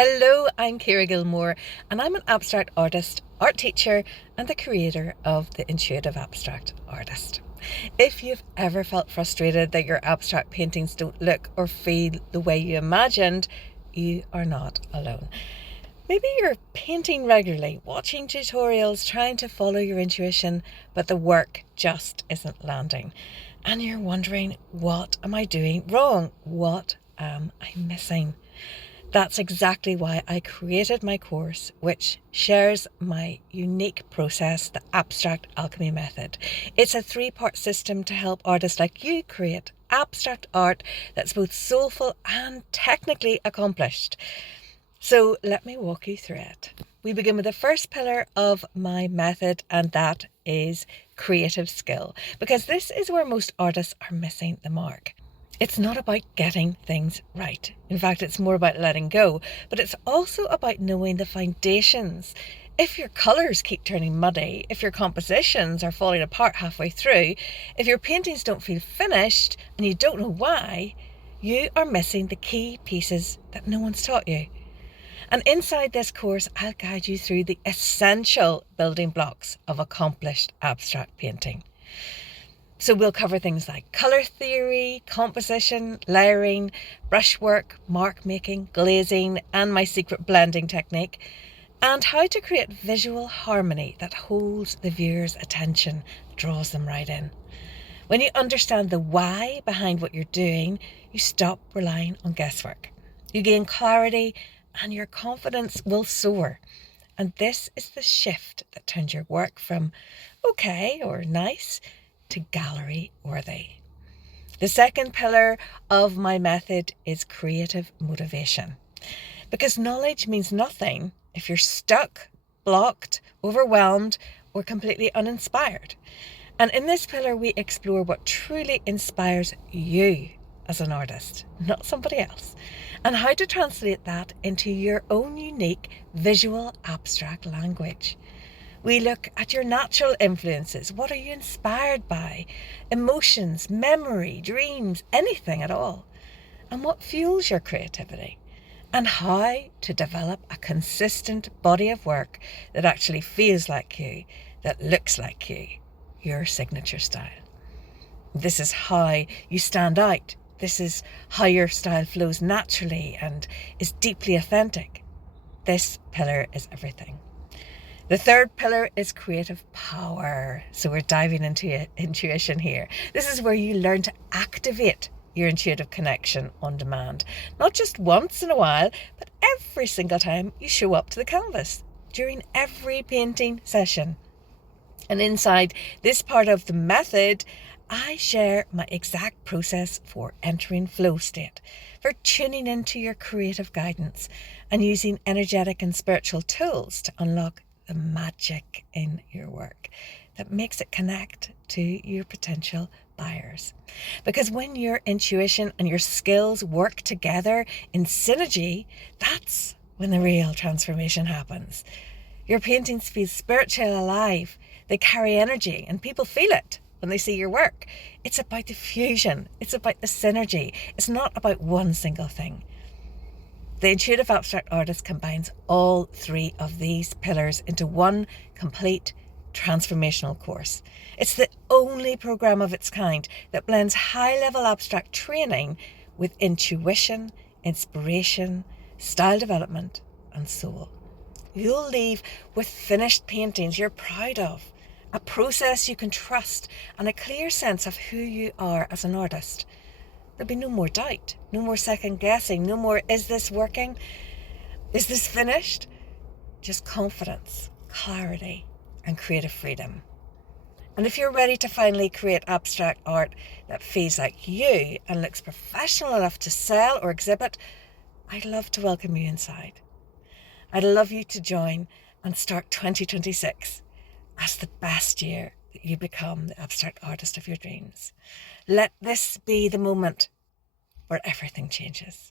Hello, I'm Ciara Gilmore and I'm an abstract artist, art teacher and the creator of the Intuitive Abstract Artist. If you've ever felt frustrated that your abstract paintings don't look or feel the way you imagined, you are not alone. Maybe you're painting regularly, watching tutorials, trying to follow your intuition, but the work just isn't landing. And you're wondering, what am I doing wrong? What am I missing? That's exactly why I created my course, which shares my unique process, the Abstract Alchemy method. It's a 3-part system to help artists like you create abstract art that's both soulful and technically accomplished. So let me walk you through it. We begin with the first pillar of my method, and that is creative skill, because this is where most artists are missing the mark. It's not about getting things right. In fact, it's more about letting go, but it's also about knowing the foundations. If your colours keep turning muddy, if your compositions are falling apart halfway through, if your paintings don't feel finished and you don't know why, you are missing the key pieces that no one's taught you. And inside this course, I'll guide you through the essential building blocks of accomplished abstract painting. So we'll cover things like colour theory, composition, layering, brushwork, mark making, glazing, and my secret blending technique, and how to create visual harmony that holds the viewer's attention, draws them right in. When you understand the why behind what you're doing, you stop relying on guesswork. You gain clarity and your confidence will soar. And this is the shift that turns your work from okay or nice to gallery worthy. The second pillar of my method is creative motivation, because knowledge means nothing if you're stuck, blocked, overwhelmed, or completely uninspired. And in this pillar, we explore what truly inspires you as an artist, not somebody else, and how to translate that into your own unique visual abstract language. We look at your natural influences. What are you inspired by? Emotions, memory, dreams, anything at all. And what fuels your creativity? And how to develop a consistent body of work that actually feels like you, that looks like you, your signature style. This is how you stand out. This is how your style flows naturally and is deeply authentic. This pillar is everything. The third pillar is creative power. So we're diving into intuition here. This is where you learn to activate your intuitive connection on demand. Not just once in a while, but every single time you show up to the canvas, during every painting session. And inside this part of the method, I share my exact process for entering flow state, for tuning into your creative guidance and using energetic and spiritual tools to unlock the magic in your work that makes it connect to your potential buyers. Because when your intuition and your skills work together in synergy, that's when the real transformation happens. Your paintings feel spiritually alive, they carry energy, and people feel it when they see your work. It's about the fusion, it's about the synergy, it's not about one single thing. The Intuitive Abstract Artist combines all 3 of these pillars into one complete transformational course. It's the only program of its kind that blends high-level abstract training with intuition, inspiration, style development, and soul. You'll leave with finished paintings you're proud of, a process you can trust, and a clear sense of who you are as an artist. There'll be no more doubt, no more second guessing, no more, is this working? Is this finished? Just confidence, clarity, and creative freedom. And if you're ready to finally create abstract art that feels like you and looks professional enough to sell or exhibit, I'd love to welcome you inside. I'd love you to join and start 2026 as the best year that you become the abstract artist of your dreams. Let this be the moment where everything changes.